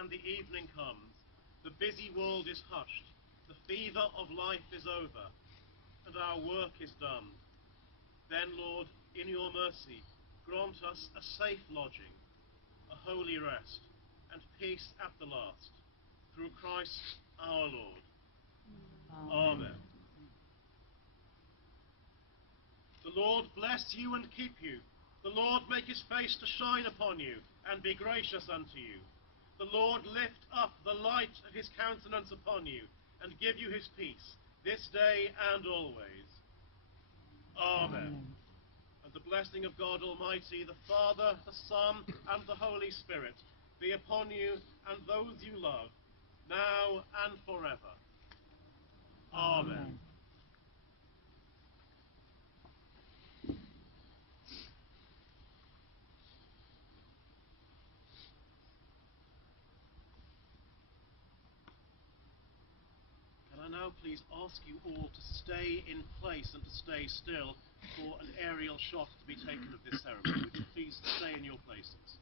and the evening comes. The busy world is hushed. The fever of life is over, and our work is done. Then, Lord, in your mercy, grant us a safe lodging, a holy rest, and peace at the last. Through Christ our Lord. Amen. The Lord bless you and keep you. The Lord make his face to shine upon you and be gracious unto you. The Lord lift up the light of his countenance upon you and give you his peace, this day and always. Amen. And the blessing of God Almighty, the Father, the Son, and the Holy Spirit be upon you and those you love, now and forever. Amen. Can I now please ask you all to stay in place and to stay still for an aerial shot to be taken of this ceremony? Would you please stay in your places?